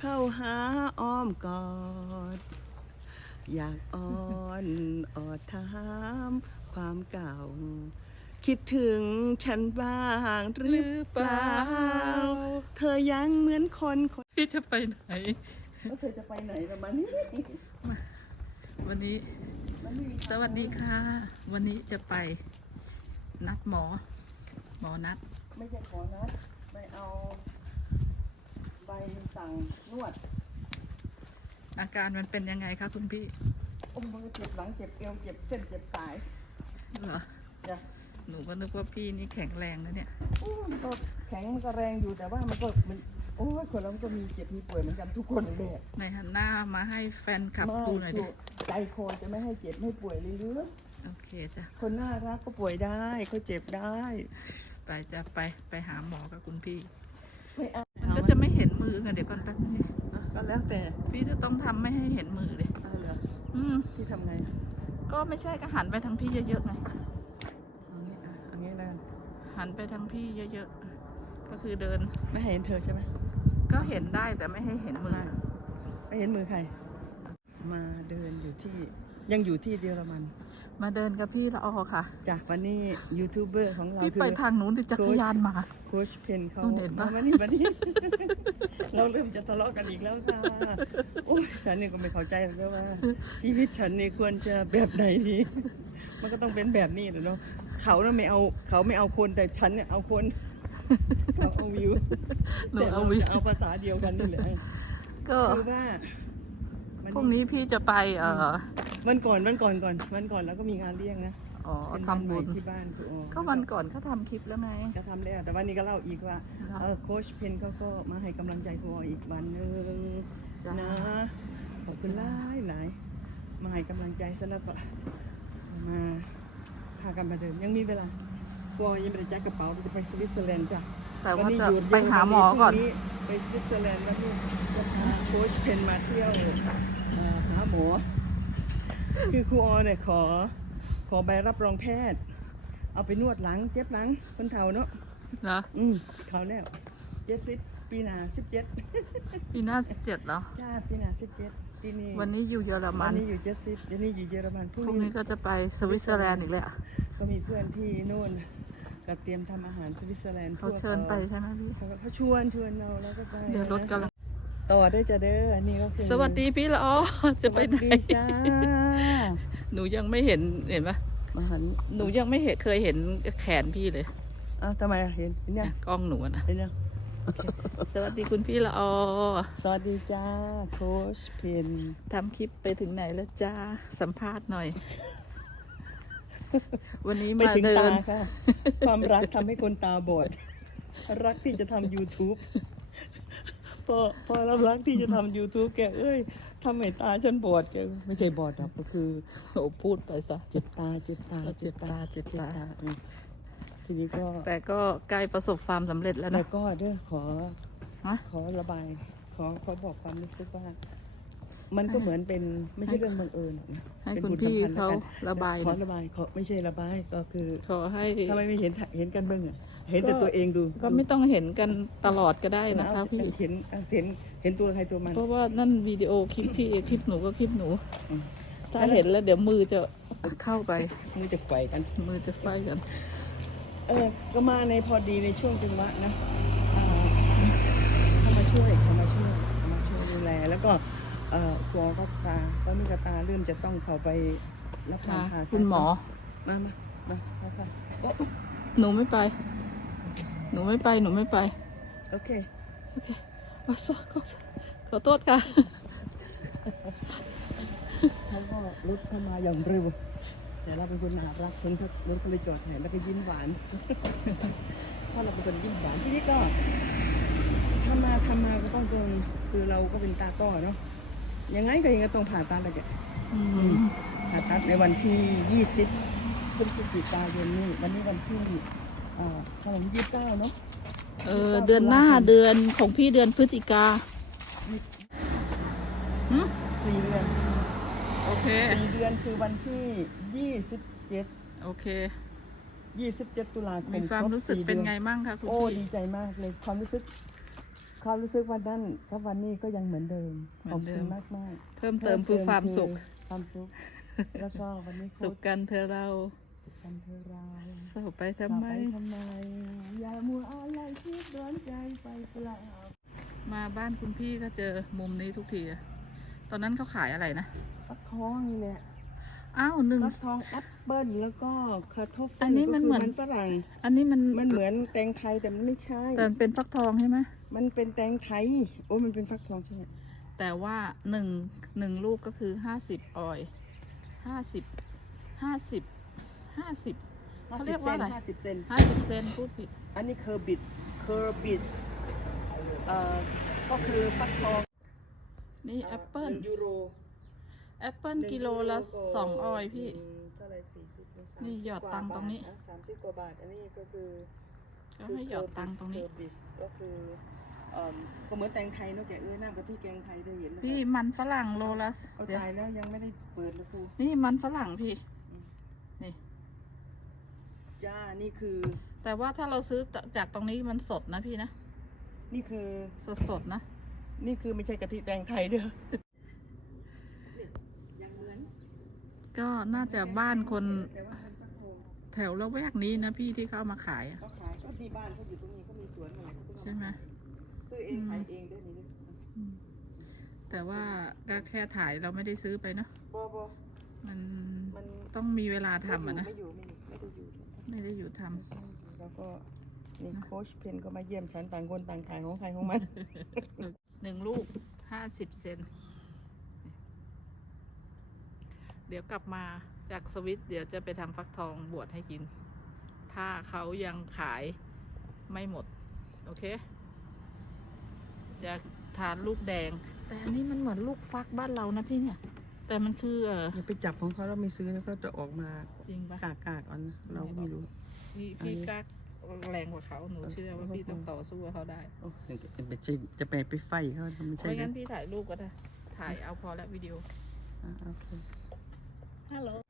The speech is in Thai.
เข้าหาอ้อมกอด อยากอ้อนออดถามความเก่า คิดถึงฉันบ้างหรือเปล่า เธอยังเหมือนคนคนพี่จะไปไหน แล้วเธอจะไปไหนละมันนี่วันนี้ มันไม่มีสวัสดีค่ะ วันนี้จะไปนัดหมอ หมอนัด ไม่ใช่ขอนะ ไปเอา ใบสั่งนวดอาการมันเป็นยังไงคะคุณพี่อมมือเจ็บหลังเจ็บเอวเจ็บเส้นเจ็บสายเหรอจ้ะหนูก็นึกว่าพี่นี่แข็งแรงนะเนี่ยโอ้มันก็แข็งมันก็แรงอยู่แต่ว่ามันก็มันโอ้ยคนเรามันก็มีเจ็บมีป่วยเหมือนกันทุกคนเลยในหันหน้ามาให้แฟนคลับดูหน่อยดิไม่ใจคอจะไม่ให้เจ็บไม่ป่วยเลยหรือโอเคจ้ะคนน่ารักก็ป่วยได้เขาเจ็บได้ ไปจะไปไปหาหมอกับคุณพี่ไม่เอามันก็จะไม่ เห็นมือไงเดี๋ยวก่อนแป๊บนึงอะก็แล้วแต่พี่จะต้องทำไม่ให้เห็นมือเลยเอาเหรออืมที่ทำไง ก็ไม่ใช่ก็หันไปทางพี่เยอะๆไงเอางี้อะเอางี้แล้วกันหันไปทางพี่เยอะๆ ก็คือเดิน ไม่ให้เห็นเธอใช่ไหมก็เห็นได้แต่ไม่ให้เห็นมือ ไม่เห็นมือใคร มาเดินอยู่ที่ยังอยู่ที่เยอรมัน มาเดินกับพี่ละออค่ะจ้ะวันนี้ยูทูบเบอร์ของเราพี่คืไปอทางนู้นดิจักรยานมาโค้ชเพนเขานู่นเห็นปะมานี่มานี่เราเริ่มจะทะเลาะกันอีกแล้วค่ะโอ้ยฉันนี่ก็ไม่เข้าใจแล้วว่า ชีวิตฉันนี่ควรจะแบบไหนดีมันก็ต้องเป็นแบบนี้แหละเนาะเขาน่ะไม่เอาเขาไม่เอาคนแต่ฉันเนี่ยเอาคนเขาเอาวิวหนูแต่เอาเราวิวจะเอาภาษาเดียวกันนี่แหละก็คือว่าวั พรุ่งนี้พี่จะไปเอ่อวันก่อนวันก่อนก่อนวันก่อนเราก็มีงานเลี้ยงนะอ๋อเป็นทำวันใหม่บุญที่บ้านครูโอก็วันก่อนเขาทำคลิปแล้วไง จะทำแล้วแต่วันนี้ก็เล่าอีกว่าเนอะเออโค้ชเพนเขาก็มาให้กำลังใจครูออยอีกวันหนึ่งจ้านะขอบคุณหลายหลายมาให้กำลังใจซะแล้วก็มาพากันมาเดินยังมีเวลาครูออยยังไม่ได้แจ็คกระเป๋าจะไปสวิตเซอร์แลนด์จ้ะ แต่ว่าวันนี้จะหยุดไปหาหมอก่อนพรุ่งไปสวิตเซอร์แลนด์แล้วนี่จะพาโค้ชเพนมาเที่ยวเอ่อหาหมอ คือครูออเนี่ยขอ ขอใบรับรองแพทย์ เอาไปนวดหลังเจ็บหลังคนเฒ่าเนาะ เหรออืมเขาแล้วเจ็ดสิบปีหนาสิบเจ็ดปีหน้าสิบเจ็ดเหรอ ชาติปีหนาสิบเจ็ดปีนี้วันนี้อยู่เยอรมัวัน นนี้อยู่เจ็ดสิบวันนี้อยู่เยอรมันพพรุ่งรุ่งนี้นี้ก็จะไปสวิตเซอร์แลนด์อีกแล้ว ก็มีเพื่อนที่โน่ นก็เตรียมทำอาหารสวิตเซอร์แลนด์เขาเชิญไปใช่ไหมพี่ เขาเขาชวนชวนเราแล้วก็ไปเดี๋ยวรถกำลัง ต่อด้วยจะเด้ออันนี้ก็คือสวัสดีพี่ละออจะไปไหน สวัสดีจ้าหนูยังไม่เห็นเห็นปะมาหันหนูยังไม่เห็นเคยเห็นแขนพี่เลยอ้าวทำไมอะเห็นเห็นยังนะกล้องหนูอะนะเห็นยังสวัสดีคุณพี่ละออสวัสดีจ้าโค้ชเพนทำคลิปไปถึงไหนแล้วจ้าสัมภาษณ์หน่อย วันนี้ไปมาถึงเดิตานค่ะ ความรักทำให้คนตาบอด รักที่จะทำ YouTube พอพอเรารักที่จะทำ YouTube แกเอ้ยทำให้ตาฉันบอดแกไม่ใช่บอดหรอกก็คือโอ้พูดไปซะ เจ็บตาเจ็บตาเจ็บตาเจ็บตา อืมทีนี้ก็แต่ก็ใกล้ประสบความสำเร็จแล้วแล้นะ วก็เด้อขอ ฮะ ขอระบาย ขอขอบอกความรู้สึกว่า มันก็เหมือนเป็นไม่ใช่เรื่องบังเอิญหรอกนะให้เป็นคุณบุญพี่สัมพันธ์เขาแล้วกันระบายขอระบายขอไม่ใช่ระบายก็คือขอให้ทำไมไม่เห็นเห็นกันเบ้างอะเห็นแต่ก็ตัวเองดู ก็ไม่ต้องเห็นกันตลอดก็ได้นะคะเอาพี่เห็นเห็นเห็นตัวใครตัวมันเพราะว่านั่นวิดีโอคลิปพี่คลิปหนูก็คลิปหนูอืมถ้าเห็นแล้วเดี๋ยวมือจะเข้าไปมือจะไกวกัน มือจะไฟกัน เออก็มาในพอดีในช่วงจังหวะนะอ่าเข้ามาช่วยเข้ามาช่วยเข้ามาช่วยดูแลแล้วก็เอ่อตัวก็ตาก็มีกระตาเริ่มจะต้องเข้าไปรับการค่ะผ่าตัดคุณหมอ มามามามาค่ะโอ้หนูไม่ไป หนูไม่ไป หนูไม่ไป โอเค โอเคขอโทษขอขอโทษค่ะเขาก็รถเข้ามาอย่างเร็ว แต่เราเป็นคนน่ารักคนที่รถก็เลยจอดแทนแล้วก็ยิ้มหวานเพราะเราเป็นคนยิ้มหวานที่นี่ก็ทำมาทำมาก็ต้องโดนคือเราก็เป็นตาต้อเนาะ ยังไงก็ยังก็ต้องผ่าตัดเลยแกอืมผ่าตัดในวันที่20พฤศจิกายนนี้วันนี้วันที่เอ่อขนมยี่สิบเก้าเนาะเออเดือนหน้าเดือนของพี่เดือนพฤศจิกาหืมสี่เดือนโอเคสี่เดือนคือวันที่ยี่สิบเจ็ดโอเคยี่สิบเจ็ดตุลาคมมีความบรู้สึกสี่เป็นดือไงมั่งคะคุณโอ้พี่ดีใจมากเลยความรู้สึก ความรู้สึกวันนั้นกับวันนี้ก็ยังเหมือนเดิมเหมืขออบนเดิคุมณมากมากเพิ่มๆเติมคือความสุข ความสุข แล้วก็วันนี้สุขกันเธอะเราสุขกันเธอเราเศร้าไปทำไมจะปทำไมอย่ามัวอะไรคิดร้อนใจไปเปล่ามาบ้านคุณพี่ก็เจอมุมนี้ทุกทีอะตอนนั้นเขาขายอะไรนะฟักทองนี่แหละ อ้าวหนึ่ง ฟักทองแอปเปิ้ลแล้วก็คาโทฟอันนี้มันเหมือนฝรั่งอันนี้มันมันเหมือนแตงไทยแต่มันไม่ใช่ แต่มันเป็นฟักทองใช่ไหมมันเป็นแตงไทย โอ้มันเป็นฟักทองใช่ไหมแต่ว่าหนึ่งหนึ่งลูกก็คือห้าสิบออยห้าสิบห้าสิบห้าสิบ เขาเรียกว่าอะไร ห้าสิบเซนห้าสิบเซนพูดผิด อันนี้เคอร์บิดเคอร์บิสเอ่อก็คือฟักทองนี่แอปเปิลหนึ่งยูโร แอปเปิลกิโลละสองออยพี่ เท่าไหรสี่สิบนี่หยอดตังค์ตรงนี้ สามสิบกว่าบาท อันนี้ก็คือ ก็ให้หยอดตังค์ตรงนี้เคอร์บิสก็คือเอ่อก็เหมือนแตงไทยเนอะแกเอ้ยน้ำกะทิแกงไทยได้เห็นไหมพี่มันฝรั่งโลละก็เดี๋ยวตายแล้วยังไม่ได้เปิดเลยครู นี่มันฝรั่งพี่นี่ จ้า นี่คือ แต่ว่าถ้าเราซื้อจากตรงนี้มันสดนะพี่นะ นี่คือ สดสดๆนะ นี่คือไม่ใช่กะทิแตงไทยเด้อยังเหมือน ก็น่าจะบ้านคนแต่ว่ามันฟักทองแถวละแวกนี้นะพี่ที่เขาเอามาขายอะเขาขายก็ที่บ้านเขาอยู่ตรงนี้เขามีสวนอะไรเขาก็เอาาใช่ไหมซื้อเองขายเองด้วยนี่ด้วยอืมแต่ว่าก็แค่ถ่ายเราไม่ได้ซื้อไปเนอะบอบอมันมันต้องมีเวลาทำอะนะไม่อยู่ไม่อยู่ไม่ได้อยู่ไม่ได้อยู่ทำแล้วก็นี่โค้ชเพนก็มาเยี่ยมฉันต่างคนต่างขายของใครของมันหนึ่งลูกห้าสิบเซน เดี๋ยวกลับมาจากสวิตเดี๋ยวจะไปทำฟักทองบวชให้กิน ถ้าเขายังขายไม่หมด โอเค จะทานลูกแดง แต่อันนี้มันเหมือนลูกฟักบ้านเรานะพี่เนี่ย แต่มันคือเอออย่าไปจับของเขาแล้วไม่ซื้อแล้วก็จะออกมาจริงปะกากากๆเอันเราก็ไม่รู้พี่อันนี้พี่กล้าแรงกว่าเขาหนูเชื่อว่าพี่ต้องต่อสู้กับเขาได้โอ้ยจะไปใช่จะไปไปไฟเขาไม่ใช่ไม่งั้นนะพี่ถ่ายรูปก็ได้ ถ่ายเอาพอแล้ววิดีโออ่าโอเค ฮัลโหล